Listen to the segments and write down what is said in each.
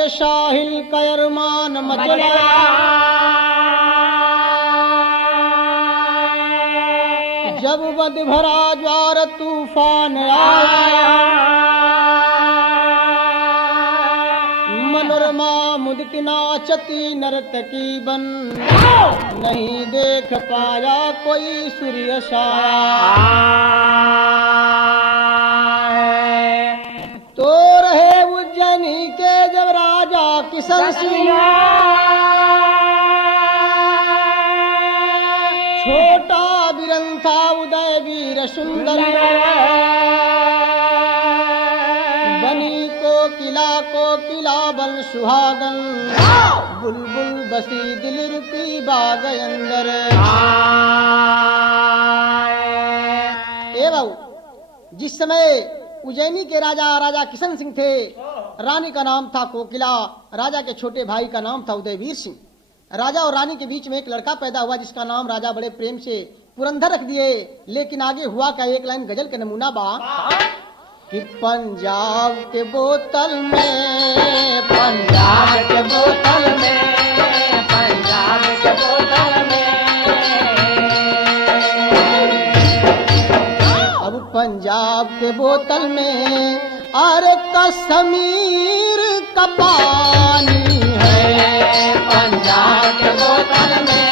के साहिल का अरमान मचला, जब बद भरा ज्वार तूफान आया, मनोरमा मुदित नाचती नर्तकी बन, नहीं देख पाया कोई सूर्य साया। तो रहे उज्जैनी के जब राजा किशन सिंह, छोटा बिरन था उदय वीर सुंदर, बनी को किला बन सुहागन, बुलबुल बसी दिल रुपी बाग अंदर। ए बाबू, जिस समय उज्जैनी के राजा किशन सिंह थे, रानी का नाम था कोकिला, राजा के छोटे भाई का नाम था उदयवीर सिंह। राजा और रानी के बीच में एक लड़का पैदा हुआ जिसका नाम राजा बड़े प्रेम से पुरंदर रख दिए। लेकिन आगे हुआ क्या, एक लाइन गजल के नमूना बा कि पंजाब के बोतल में, पंजाब के बोतल में, पंजाब के बोतल में, अब पंजाब के बोतल में अरे कश्मीर का पानी है, पंजाब के बोतल में,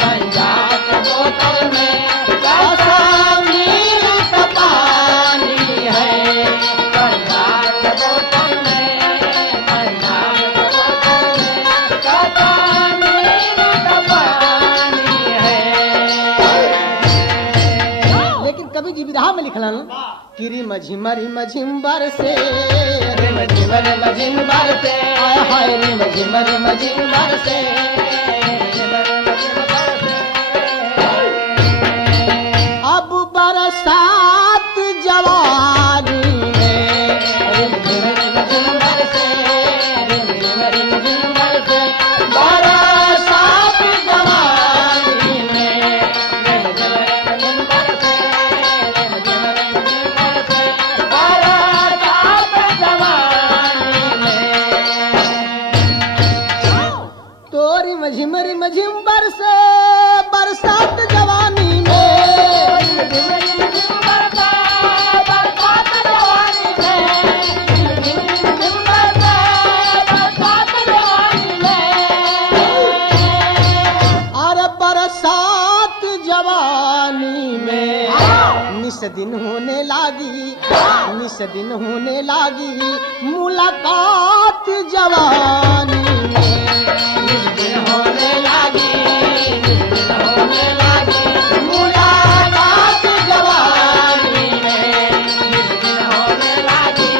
पंजाब के बोतल में कश्मीर का पानी है, पंजाब के बोतल में, पंजाब के बोतल में कश्मीर का पानी है। लेकिन कवि जी विधा में लिखलन कि रिम झिम बरसे, रिम झिम बरसे, हाय हाय रिम झिम बरसे, अब बरसात जवानी में, रिम झिम बरसे, रिम झिम बरसे, बरसात जवानी में, रिम झिम बरसे, रिम झिम बरसे, बरसात जवानी में। तो रिम झिम बरसे बरसात जवानी में, रिम झिम बरसे बरसात जवानी में, रिम झिम बरसे बरसात जवानी में, और बरसात जवानी में निस दिन होने लागी, निस दिन होने लागी मुलाकात जवानी में, निस दिन होने लागी, निस दिन होने लागी मुलाकात जवानी में, निस दिन होने लागी,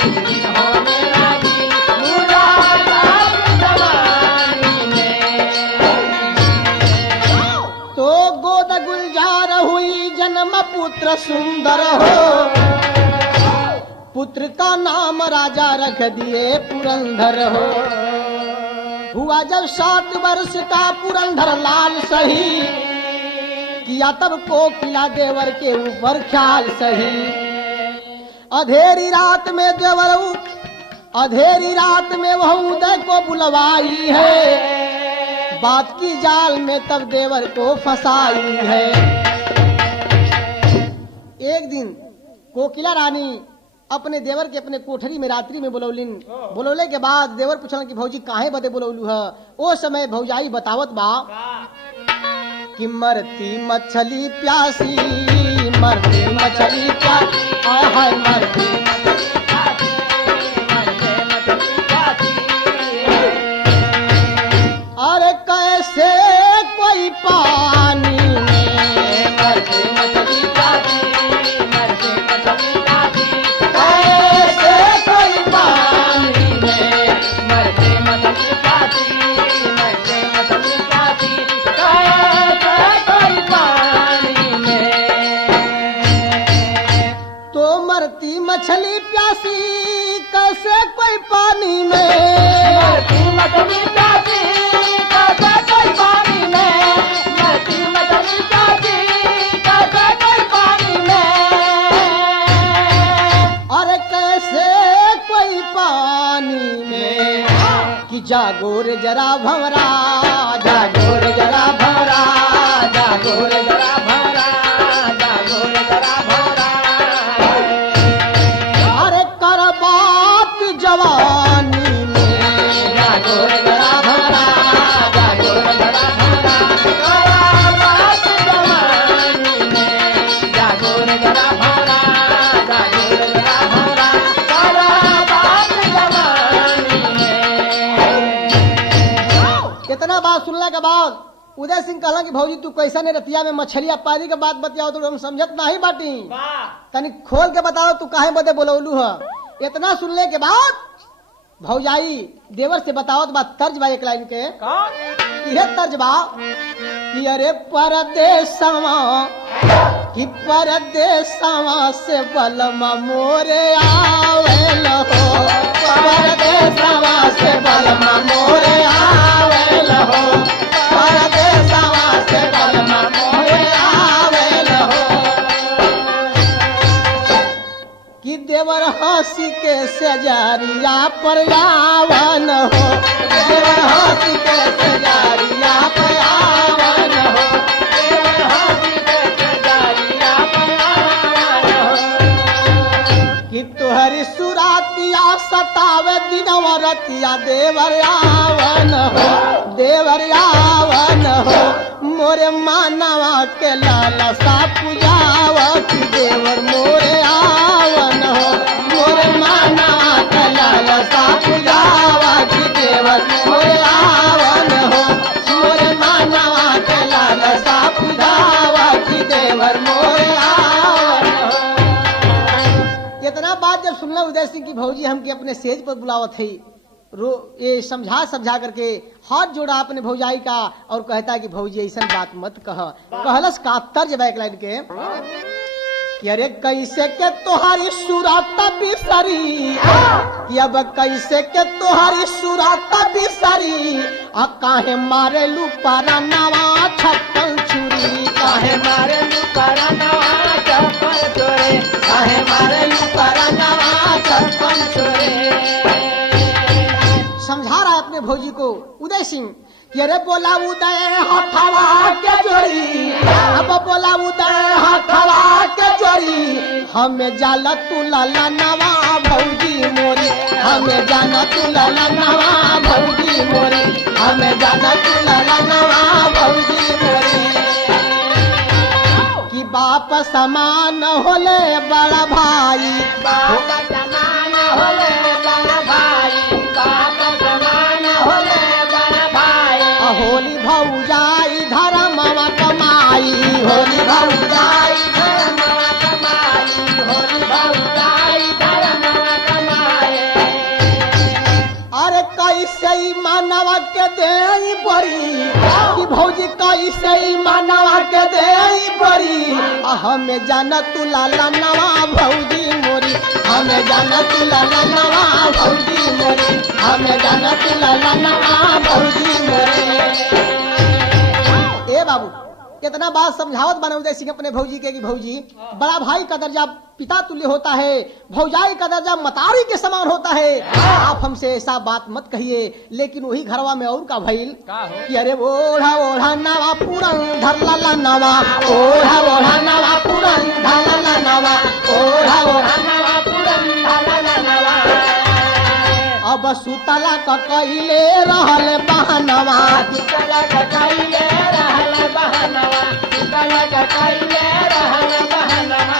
निस दिन होने लागी मुलाकात जवानी में। तो गोद गुलजार हुई जन्म पुत्र सुंदर हो, पुत्र का नाम राजा रख दिए पुरंदर हो। हुआ जब 7 वर्ष का पुरंदर लाल सही, किया तब कोकिला देवर के ऊपर ख्याल सही। अधेरी रात में देवर, अधेरी रात में वह उदय को बुलवाई है, बात की जाल में तब देवर को फंसाई है। एक दिन कोकिला रानी अपने देवर के अपने कोठरी में रात्रि में बुलौलिन। बुलौले के बाद देवर पूछलन कि भौजी काहे बदे बुलौलू है। ओ समय भौजाई बतावत बा कि मरती मछली प्यासी, मरती मछली प्यासी, हाय हाय मरती मछली प्यासी, मरते मछली प्यासी, अरे कैसे कोई पानी में, मरती मछली प्यासी, मरते मछली प्यासी, कैसे कोई पानी में, मरते मछली प्यासी, मरते मछली प्यासी, कैसे कोई पानी में। तो मरती मछली प्यासी कैसे कोई पानी में, मरती मछली प्यासी कैसे कोई पानी में, मरती मछली प्यासी कैसे कोई पानी में, और कैसे कोई पानी में। जागो रे जरा भंवरा, जागो रे जरा भंवरा, जागो रे जरा भंवरा, जागो रे जरा भंवरा। अरे कर बात जवानी में, जागो रे जरा भंवरा, जागो रे जरा भंवरा, कर बात जवानी में, जागो रे जरा भंवरा, जागो रे जरा भंवरा, कर बात जवानी में। कितना बात सुनने के बाद उदय सिंह कहला कि भौजी तू कैसा ने रतिया में मछलिया पारी के बात बतियाओ तो हम समझत नहीं बाटी, तनी खोल के बताओ तू काहे बदे बोलौलू है। इतना सुनने के बाद भौजाई देवर से बताओ तो बात तर्ज बा एक लाइन के, यह तर्ज बा कि अरे परदेसवा कि परदेसवा से बलमा मोरे आवेल हो, परदेसवा से बलमा मोरे आवेल हो, परदेसवा से बलमा मोरे आवेल हो। कि देवर हंसी के सजारिया पर आवन हो, देवर हंसी के सजारिया पर आवन हो, देवर हंसी के सजारिया पर आवन हो। कि तुहरी सुरातिया सतावे दिनवा रतिया देवर आवन हो, देवर आवन हो। मोरे मानवा के लाला सा पुजावा कि देवर मोरे आवन हो, मोरे मानवा के लाला सा पुजावा कि देवर मोरे आवन हो, मोरे मानवा के लाला सा पुजावा कि देवर मोरे आवन हो। इतना बात जब सुनला उदय सिंह की भौजी हमके अपने सेज पर बुलावत है, ये समझा करके हाथ जोड़ा अपने भौजाई का और कहता है कि भौजी ऐसा बात मत कह। कहलस का तर्ज बैक लाइन के कि अरे कैसे के तोहारी सुराता बिसरी, कि अब कैसे के तोहारी सुराता बिसरी, आ काहे मारे लू पारा नवा छप्पन छुरी, काहे मारे लू पारा नवा छप्पन छुरी, काहे मारे लू पारा नवा छप्पन छुरी। समझा रहा है अपने भौजी को उदय सिंह कि अरे बोला उदय हथवा के जोड़ी, अब बोला उदय हथवा के जोड़ी, हमें जाला तू लाला नवा भौजी मोरी, हमें जाना तू लाला नवा भौजी मोरी, हमें जाना तू लाला नवा भौजी मोरी। कि बाप समान होले बड़ा भाई, बाप समान होले बड़ा भाई, बाप समान होले बड़ा भाई। होली भौजाई धर्मवा कमाई, होली भौजाई धर्मवा कमाई, होली भौजाई धर्मवा कमाई। अरे कैसे मानवा के देई बड़ी, कि भौजी कैसे मानवा के देई बड़ी, हमें जाना तू लाला नवा भौजी मोरी, हमें जाना तू लाला नवा भौजी मोरी, हमें जाना तू लाला नवा भौजी मोरी। ए बाबू कितना बात समझावत बना उदय सिंह अपने भौजी के कि भौजी बड़ा भाई का दर्जा पिता तुल्य होता है, भौजाई का दर्जा मतारी के समान होता है, आप हमसे ऐसा बात मत कहिए। लेकिन वही घरवा में और का भइल कि अरे ओढ़ा ओढ़ा नवा पूरन धर लाला नवा, ओढ़ा ओढ़ा नवा पूरन धर लाला नवा, ओढ़ा ओढ़ा नवा पूरन धर लाला नवा। अब सुतला का कइले रहल बहनवा, सुतला का कइले रहल बहनवा, सुतला का कइले रहल बहनवा।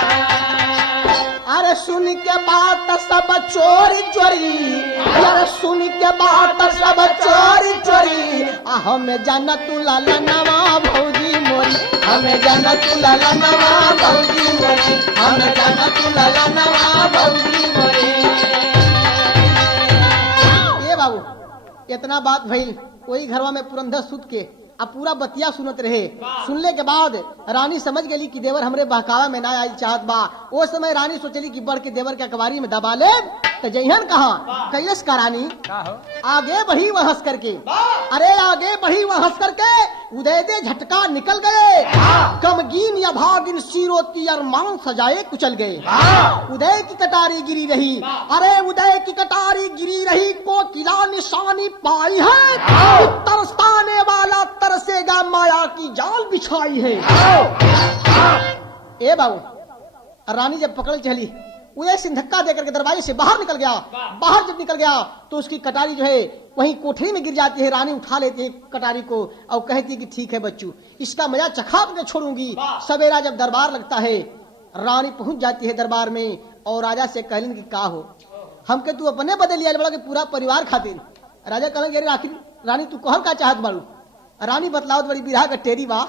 अरे सुन के बात सब चोरी चोरी, अरे सुन के बात सब चोरी चोरी, हमें जाना तू लाला नवा भौजी मोरी, हमें जाना तू लाला नवा भौजी मोरी, हमें जाना तू लाला नवा भौजी मोरी। ये बाबू इतना बात भइल, वही घरवा में पुरंदर सुत के अब पूरा बतिया सुनत रहे। सुनने के बाद रानी समझ गई कि देवर हमरे बहकावा में ना आई चाहत बा। वो समय रानी सोचली कि बढ़ के देवर के अखबारी में दबा ले तो जयहन कहा कैलस का रानी आगे बढ़ी वह हंस करके, अरे आगे बढ़ी वह हंस करके, उदय दे झटका निकल गए, गमगीन या भागिन सिरोती अरमान सजाए कुचल गए। उदय की कटारी गिरी रही, अरे उदय की कटारी गिरी रही, कोकिला निशानी पाई है, तरसाने वाला तरसेगा माया की जाल बिछाई है। ए बाबू, रानी जब पकड़ चली, उदय सिंह धक्का देकर के दरवाजे से बाहर निकल गया। बाहर जब निकल गया तो उसकी कटारी जो है वहीं कोठरी में गिर जाती है। रानी उठा लेती है कटारी को और कहती है कि ठीक है बच्चू, इसका मजा चखा के छोड़ूंगी। सवेरा जब दरबार लगता है, रानी पहुंच जाती है दरबार में और राजा से कहलन कि का हो, हमके तू अपने बदल लिया बड़ा कि पूरा परिवार खातिर। राजा कहलन अरे आखिर रानी तू कहल का चाहत बाड़ू। रानी बतलाओ बड़ी बिरहा का टेरी बा।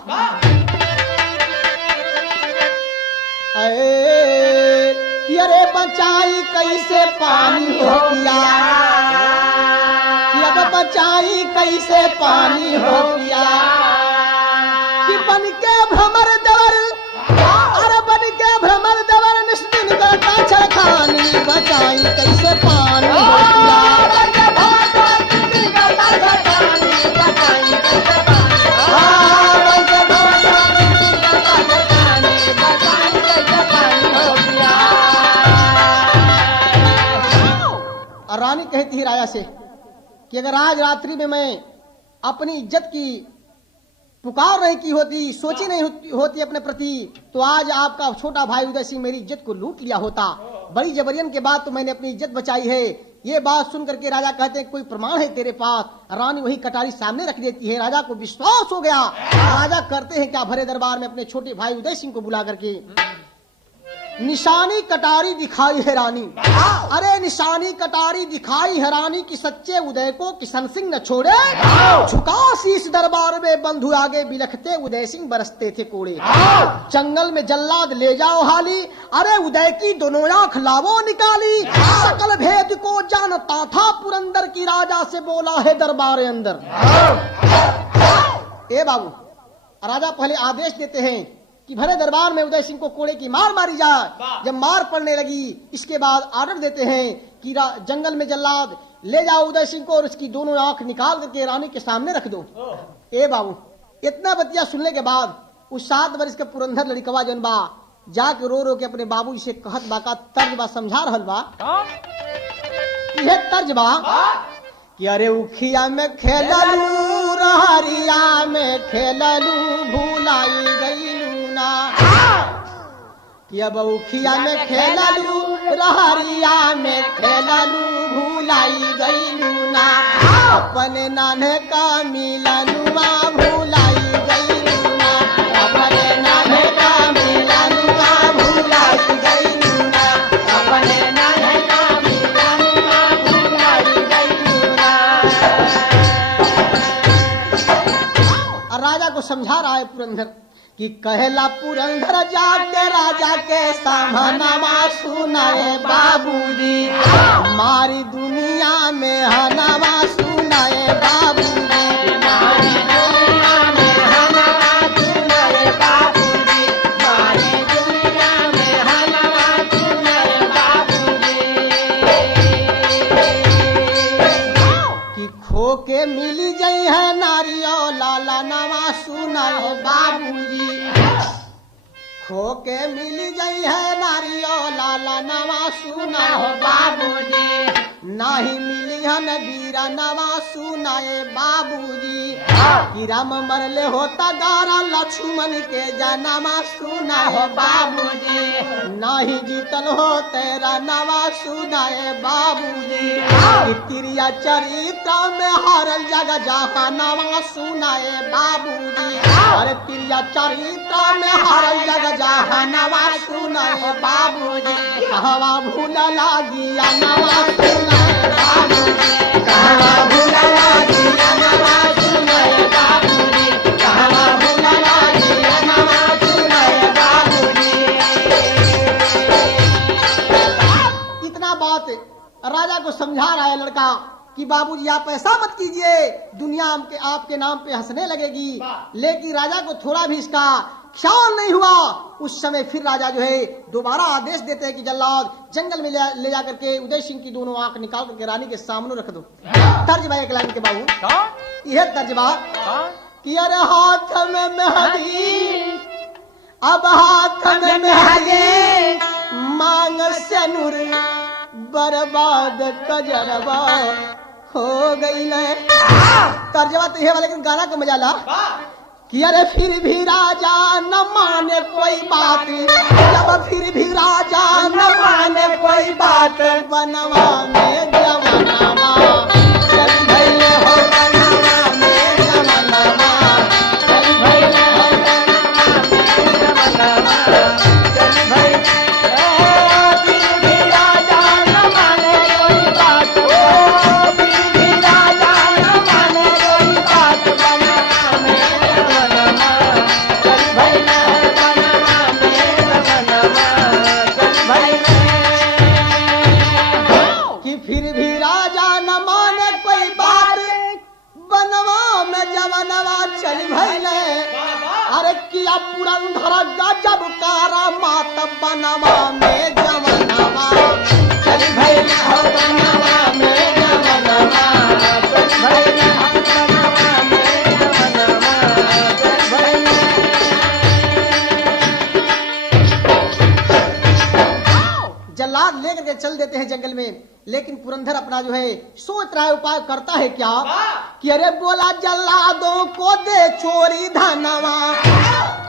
अरे बचाई कैसे पानी हो गया, अब बचाई कैसे पानी हो गया, कि बन के भ्रमर देवर, अरे बन के भ्रमर देवर निस्दिन करता छखानी, बचाई कैसे पानी हो गया। रानी कहती है राजा से कि अगर आज रात्रि में मैं अपनी इज्जत की पुकार नहीं की होती, सोची नहीं होती अपने प्रति, तो आज आपका छोटा भाई उदय सिंह मेरी इज्जत को लूट लिया होता। बड़ी जबरियन के बाद तो मैंने अपनी इज्जत बचाई है। ये बात सुन करके राजा कहते हैं कोई प्रमाण है तेरे पास। रानी वही कटारी सामने रख देती है। राजा को विश्वास हो गया। राजा करते हैं क्या, भरे दरबार में अपने छोटे भाई उदय सिंह को बुला करके निशानी कटारी दिखाई है रानी। अरे निशानी कटारी दिखाई है रानी की सच्चे उदय को किशन सिंह न छोड़े, झुका शीश दरबार में बंधु आगे बिलखते उदय सिंह बरसते थे कोड़े। जंगल में जल्लाद ले जाओ हाली, अरे उदय की दोनों आंख लावो निकाली, सकल भेद को जानता था पुरंदर की, राजा से बोला है दरबार अंदर। ए बाबू, राजा पहले आदेश देते हैं कि भरे दरबार में उदय सिंह को कोड़े की मार मारी जाए। जब मार पड़ने लगी, इसके बाद ऑर्डर देते हैं कि जंगल में जल्लाद ले जाओ उदय सिंह को और उसकी दोनों आंख निकाल करके रानी के सामने रख दो। ए बाबू, इतना बतिया सुनने के बाद उस 7 वर्ष के पुरंदर लड़कवा जन बा जाके रो रो के अपने बाबू से कहत बा का तर्ज बा, समझा रहल बा। यह तर्ज बा कि अरे उखिया में खेललू, रहरिया में खेललू, भूलाई गईलू ना, कि अब उखिया में खेललू, रहरिया में खेललू, भूलाई गईलू ना, अपने नाने का मिलनुआ भूलाई गईलू ना, अपने नाने का मिलनुआ भूलाई गईलू ना, अपने नाने का मिलनुआ भूलाई गईलू ना। राजा को समझा रहा है पुरंदर कि कहला पुरंदर जाके राजा के सामनामा सुनाए बाबूजी, मारी दुनिया में हनामा सुनाए बाबूजी, मारी दुनिया में हनामा सुनाए बाबूजी, मारी दुनिया में हनामा सुनाए बाबूजी, कि खो के मिली गई है नारियो लाला नामा सुनाए बाबूजी, खो के मिली गई है नारियो लाला नवा सुना हो बाबूजी, नाही मिली हन वीरा नवा सुनाए बाबूजी, कि राम मरले होता गारा लक्ष्मण के जनमा सुना हो बाबूजी, नाही जीतल हो तेरा नवा सुनाए बाबूजी, कि तिरिया चरित्र में हरल जग जहा नवा सुनाए बाबूजी, अरे तिरिया चरित्र में हरल जग जहा नवा सुनाए बाबूजी, कहवा भूल लागिया नवा सुनाए बाबूजी, कहवा भूल लागिया नवा सुनाए बाबूजी, कहवा भूल लागिया नवा सुनाए बाबूजी। इतना बात राजा को समझा रहा है लड़का कि बाबूजी आप ऐसा मत कीजिए, दुनिया आपके नाम पे हंसने लगेगी। लेकिन राजा को थोड़ा भी इसका ख्याल नहीं हुआ। उस समय फिर राजा जो है दोबारा आदेश देते हैं कि जल्लाद जंगल में ले जा करके उदय सिंह की दोनों आंख निकाल करके रानी के सामने रख दो। तर्जबा एक लाइन के बाबू यह तर्जबा कि अरे हाथ में मेहंदी, अब हाथ में मेहंदी, मांग से नूर, बर्बाद कजरबा हो गई। तर्जबा तो यह वाला, लेकिन गाना का मजा ला कि अरे फिर भी राजा न माने कोई बात, जब फिर भी राजा न माने कोई बात, बनवा में जवनवा चल भइले हो, बनवा में जवनवा चल भइले हो, बनवा में जवनवा चल भइले। फिर भी राजा न माने कोई बात, फिर भी राजा न माने कोई बात, बनवा में कि फिर भी राजा न माने कोई बात, बनवा में जवनवा चल भइले। अरे किया पुरंदर गजब कारा मात, बनवा में जवनवा चल भइले हो, बनवा में जवनवा चल भइले हो, बनवा में जवनवा चल भइले। जल्लाद लेकर के चल देते हैं जंगल में, लेकिन पुरंदर अपना जो है सोच रहा है, उपाय करता है क्या कि अरे बोला जल्लादों को दे चोरी धनवा,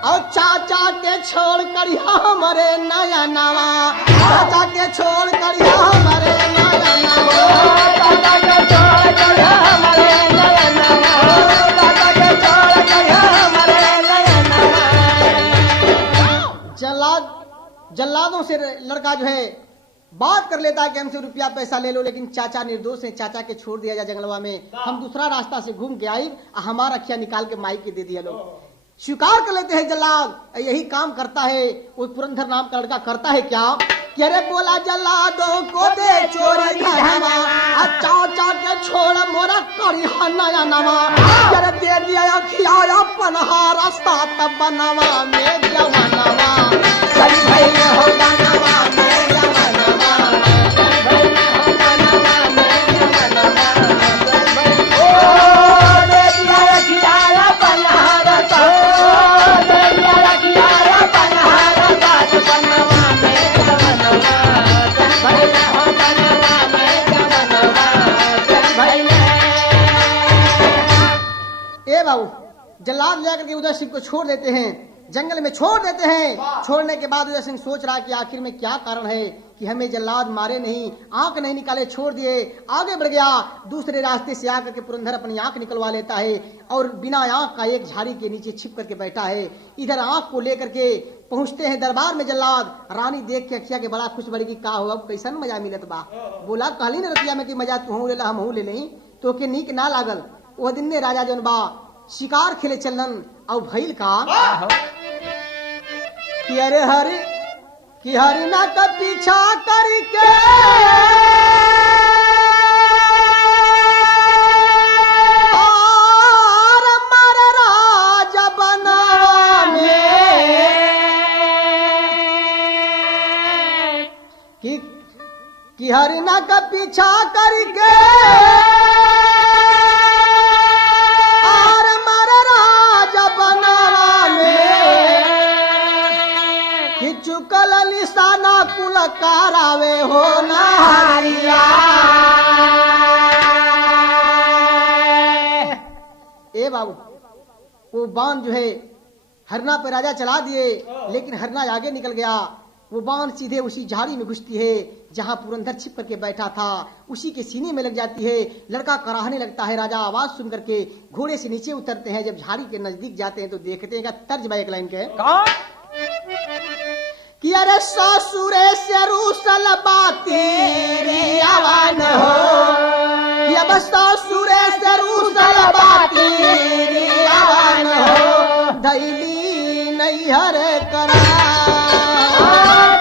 और चाचा के छोड़ करिया हमारे नया नवा, चाचा के छोड़ करिया हमारे नया नवा, चाचा के छोड़ करिया हमारे नया नवा, चाचा के छोड़ करिया हमारे नया नवा। जल्लादों से लड़का जो है बात कर लेता है कि हमसे रुपया पैसा ले लो, लेकिन चाचा निर्दोष है, चाचा के छोड़ दिया जाए जंगलवा में, हम दूसरा रास्ता से घूम के आई, हमारा अखिया निकाल के माई के दे दिया लो। स्वीकार कर लेते हैं जल्लाद, यही काम करता है वो पुरंदर नाम का लड़का। करता है क्या कि अरे बोला जल्लादों को दे चोरी धनवा, चाचा के छोड़ मोरा करिया नया नवा, अरे दे दिया अखिया पनहा रास्ता, तब बनवा में जवनवा चल भइले हो, बनवा में जवनवा चल भइले हो, बनवा में जवनवा चल भइले। ओ दे दिया अखिया पनहा रास्ता, दे दिया अखिया पनहा रास्ता, बनवा में जवनवा चल भइले हो, बनवा में जवनवा चल भइले। ए बाबू जल्लाद लेकर के उदय सिंह को छोड़ देते हैं, जंगल में छोड़ देते हैं। छोड़ने के बाद उदय सिंह सोच रहा कि आखिर में क्या कारण है कि हमें जल्लाद मारे नहीं, आंख नहीं निकाले, छोड़ दिए, आगे बढ़ गया। दूसरे रास्ते से आकर के पुरंदर अपनी आंख निकलवा लेता है और बिना आंख का एक झाड़ी के नीचे छिप करके बैठा है। इधर आंख को लेकर के पहुंचते हैं दरबार में। जल्लाद रानी देख के अखिया के बड़ा खुश बड़ी की का हो, अब कैसन मजा मिलत बा। बोला कहली न रतिया में कि मजा तू ले ला हम ले नहीं, तो के नीक ना लागल। वो दिन ने राजा जौन बा शिकार खेले चलन और भइल का कि अरे हरिना का पीछा करके और मर राजा बनवा में कि हरिना का पीछा करके चुकल निशाना कुल करावे हो नारिया। ए बाबू वो बाण जो है हरना पे राजा चला दिए, लेकिन हरना आगे निकल गया। वो बाण सीधे उसी झाड़ी में घुसती है जहां पुरंदर छिप करके बैठा था, उसी के सीने में लग जाती है। लड़का कराहने लगता है। राजा आवाज सुन करके घोड़े से नीचे उतरते हैं। जब झाड़ी के नजदीक जाते हैं तो देखते हैं तर्ज बा एक लाइन के कि अरे ससुरे से रूसल बाती रियावान हो, कि अब ससुरे से रूसल बाती रियावान हो, धैली नैहर करा।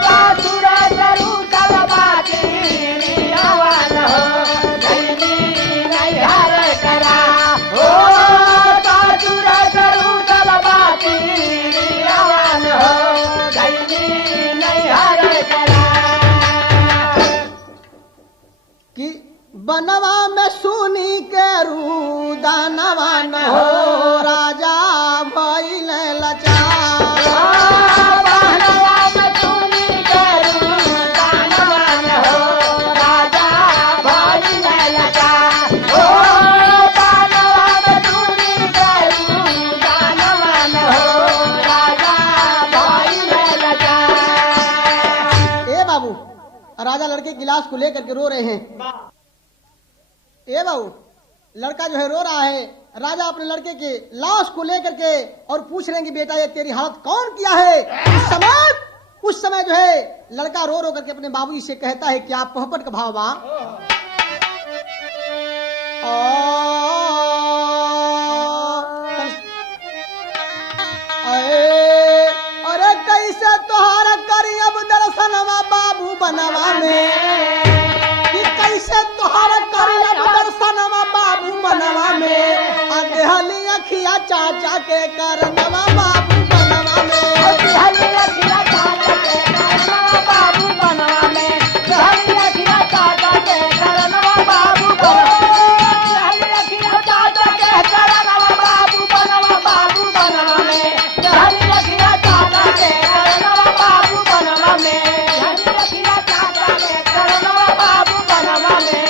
ससुरे से रूसल बाती रियावान हो, धैली नैहर करा। ओ ससुरे से रूसल बाती रियावान बनवा में सुनी के रूदानवा न हो राजा भइल लाचार। बनवा में सुनी के रूदानवा न हो राजा भइल लाचार। ओ बनवा में सुनी के रूदानवा न हो राजा भइल लाचार। ए बाबू, राजा लड़के की लाश को लेकर के रो रहे हैं। ए बाबू, लड़का जो है रो रहा है। राजा अपने लड़के के लाश को लेकर के और पूछ रहे हैं कि बेटा ये तेरी हालत कौन किया है। उस समय जो है लड़का रो रो करके अपने बाबूजी से कहता है क्या पोहपट का भाव बा। अरे कैसे तोहार करी अब दर्शनवा बाबू बनवा में, कैसे तोहार करी अब दर्शनवा बाबू बनवा में, अधहली अखिया चाचा के करनवा बाबू बनवा में, अधहली अखिया चाचा के करनवा बाबू बनवा में, अधहली अखिया चाचा के करनवा बाबू बनवा में, अधहली अखिया चाचा के करनवा बाबू बनवा बाबू बनवा में, अधहली अखिया चाचा के करनवा बाबू बनवा में, अधहली अखिया चाचा के करनवा बाबू बनवा में।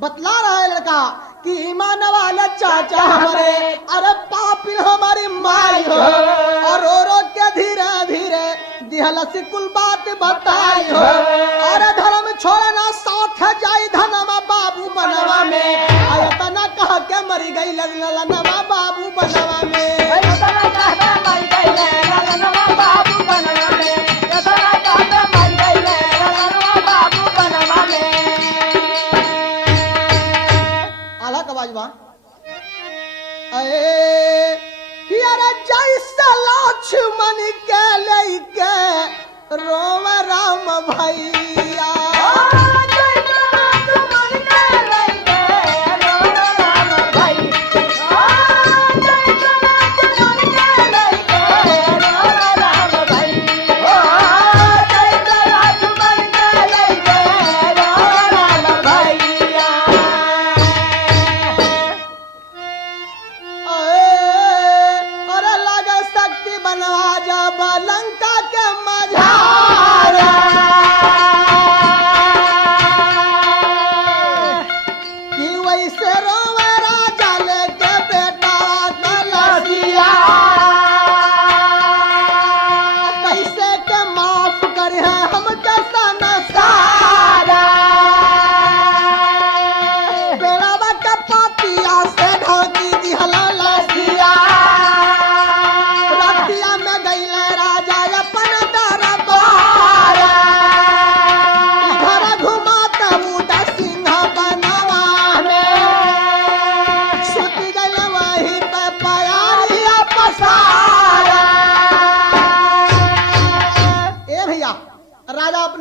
बतला रहा है लड़का कि ईमान वाला चाचा हमारे, अरे पापी हमारी माई हो, और रो रो के धीरे धीरे दिहला से कुल बात बताई हो, अरे धर्म छोड़ना साथ जाई धनमा बाबू बनवा में, अयतना कह के मरी गई ललनवा बाबू बनवा में, अयतना कह के मरी गई ललनवा बाबू बनवा में, अयतना कह के मरी गई ललनवा बाबू बनवा में। आला कबाजवा अरे जैसा लक्ष्मण के लेके रोम राम भैया,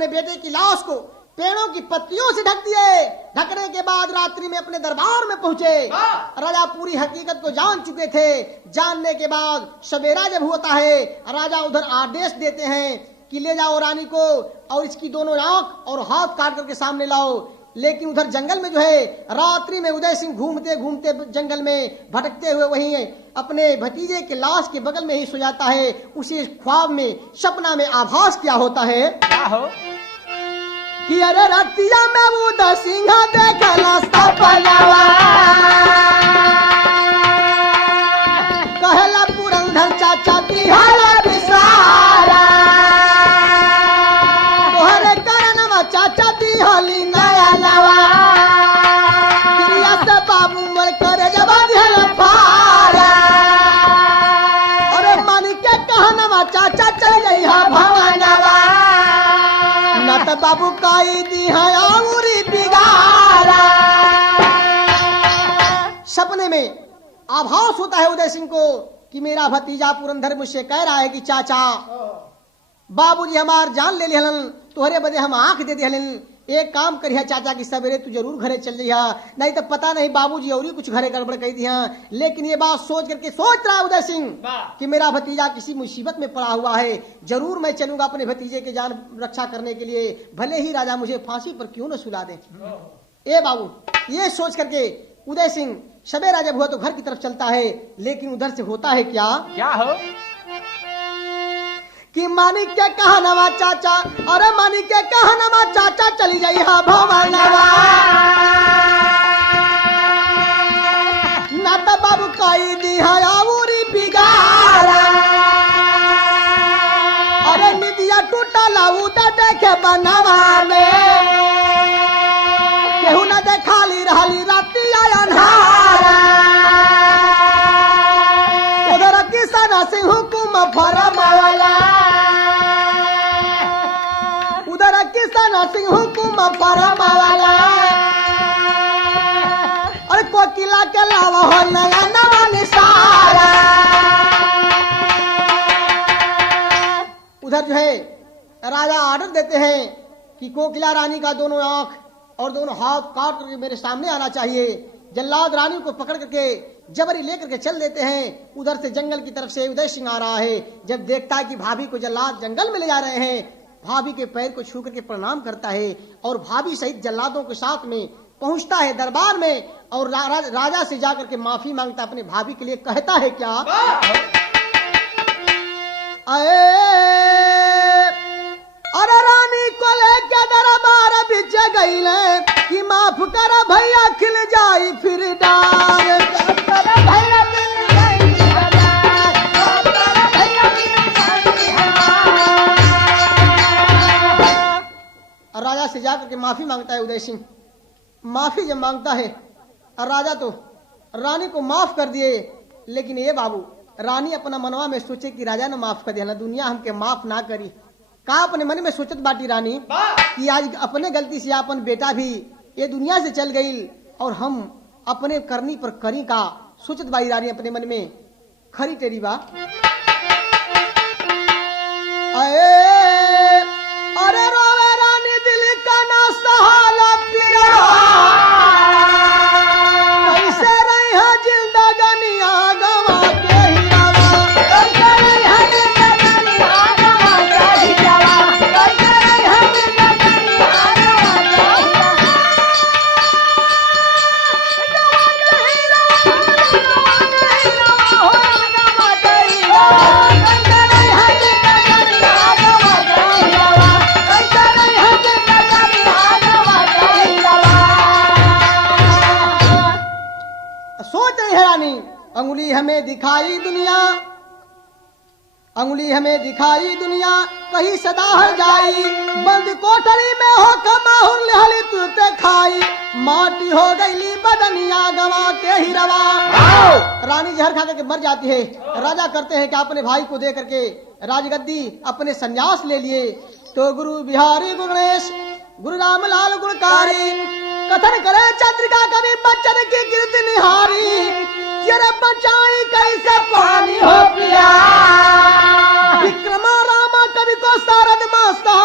बेटे की लाश को पेड़ों की पत्तियों से ढक दिए। ढकने के बाद रात्रि में अपने दरबार में पहुंचे। राजा पूरी हकीकत को जान चुके थे। जानने के बाद सवेरा जब होता है, राजा उधर आदेश देते हैं कि ले जाओ रानी को और इसकी दोनों आंख और हाथ काट करके सामने लाओ। लेकिन उधर जंगल में जो है रात्रि में उदय सिंह घूमते घूमते जंगल में भटकते हुए वहीं अपने भतीजे के लाश के बगल में ही सो जाता है। उसी ख्वाब में सपना में आभास क्या होता है, क्या हो कि अरे रतिया में उदय सिंह देखला सपनावा, कहला पुरंदर चाचा की हाला विसारा, तोहरे करनवा चाचा दी होली नया नवा, से बाबू मर कर जबा दिहल फारा, अरे मन के कहनवा चाचा चल जइहा भवनवा, न त बाबू काई दी है आउरी बिगारा। सपने में आभास होता है उदय सिंह को कि मेरा भतीजा पुरंदर मुझसे कह रहा है कि चाचा बाबूजी हमार जान ले लिहलन, तोहरे बदे हम आंख दे दिहलन, एक काम करिया चाचा की सवेरे तू जरूर घरे चल जइहा, नहीं तो पता नहीं बाबूजी और ही कुछ घरे गड़बड़ कह दिया। लेकिन ये बात सोच करके सोच रहा उदय सिंह कि मेरा भतीजा किसी मुसीबत में पड़ा हुआ है, जरूर मैं चलूंगा अपने भतीजे के जान रक्षा करने के लिए, भले ही राजा मुझे फांसी पर क्यों न सुला दे। ए बाबू, ये सोच करके उदय सिंह सवेरा जब हुआ तो घर की तरफ चलता है, लेकिन उधर से होता है क्या हो कि मानिक के कहनवा चाचा, अरे मानिक के कहनवा चाचा चली जाई हा भवनवा, ना तो बाबू कई दी है आउरी बिगाड़ा, अरे निदिया टूटा लाऊ तो देखे बनवा में, केहू न देखाली रहली राती अन्हारा, उधर किसान सिंह हुकुम फरमावला, उधर किसान सिंह हुकुम फरमावला, अरे कोकिला के लावा हो नया नवा निसारा। उधर जो है राजा ऑर्डर देते हैं कि कोकिला रानी का दोनों आंख और दोनों हाथ काट करके मेरे सामने आना चाहिए। जल्लाद रानी को पकड़ करके जबरी लेकर के चल देते हैं। उधर से जंगल की तरफ से उदय सिंह आ रहा है। जब देखता है कि भाभी को जल्लाद जंगल में ले जा रहे हैं, भाभी के पैर को छू करके प्रणाम करता है और भाभी सहित जल्लादों के साथ में पहुंचता है दरबार में और राजा से जाकर के माफी मांगता, अपने भाभी के लिए कहता है क्या, अरे रानी को लेके दरबार बिच गईले कि माफ कर भैया खिल जाई फिर डार, राजा से जाकर के माफी मांगता है उदय सिंह। माफी जब मांगता है राजा तो रानी को माफ कर दिए, लेकिन ये बाबू रानी अपना मनवा में सोचे कि राजा ने माफ कर दिया ना, दुनिया हमके माफ ना करी। का अपने मन में सोचत बाटी रानी कि आज अपने गलती से अपन बेटा भी ये दुनिया से चल गई और हम अपने करनी पर करी का सोचत बाई रानी अपने मन में। खरी तेरी बा अरे रोवे रानी दिल का ना सहाला पिया, कैसे रही है जिंदगानिया गवा के हिरावा, कैसे रही है जिंदगानिया गवा के हिरावा, कैसे रही है जिंदगानिया गवा के हिरावा, सोच रही है रानी। अंगुली हमें दिखाई दुनिया, अंगुली हमें दिखाई दुनिया कहीं सदा हर जाई, बंद कोठरी में हो कमाहुर लहली तुरते खाई, माटी हो गई बदनिया गवा के ही रवा। रानी जहर खा करके मर जाती है। राजा करते हैं कि अपने भाई को दे करके राजगद्दी अपने संन्यास ले लिए। तो गुरु बिहारी गुरु गणेश गुरु रामलाल गुणकारी कथन करे चंद्रिका कवि बच्चन की कीर्ति निहारी, जरा बचाई कैसे पानी हो पिया, विक्रमा रामा कवि को शारद मास्ता